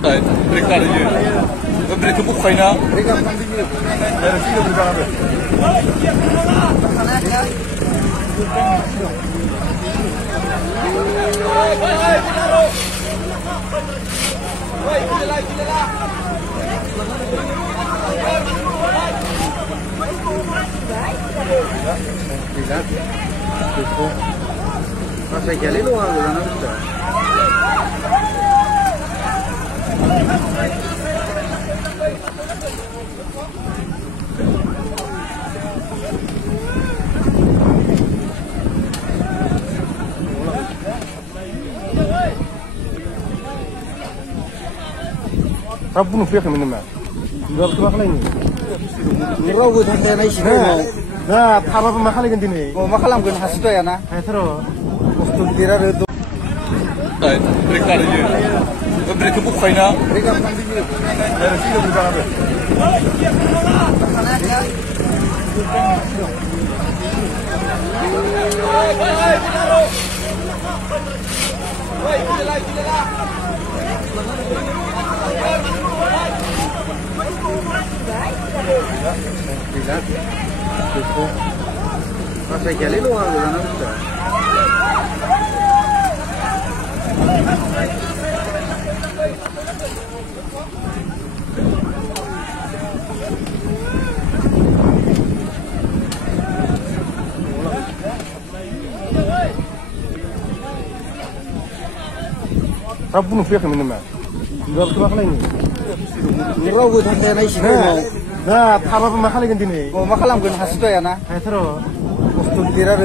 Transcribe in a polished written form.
Break tarik je. Break ke bukai na. Break apa nanti je. Dari sini berjalan apa? Tidak. Itu. Masa kali lu orang mana? ربنا فيك من الماء. قال تروح لين. نروّد هذا نايش. لا تحرف ما خلي عندنا. ما خلام كن حسيتوا يا نا. هترى. مستوى ديرا ريدو. بريك tarik je. Break ke bukai na. Break apa nanti je. Dari sini berjalan apa? Tidak. Itu. Masa kali lu orang mana? ربنا فيك من الماء. قال تروح لين. نروّد هذا نايش. لا تحرف ما خلي عندنا. ما خلام كن حسيتوا يا نا. هترى. مستوى ديرا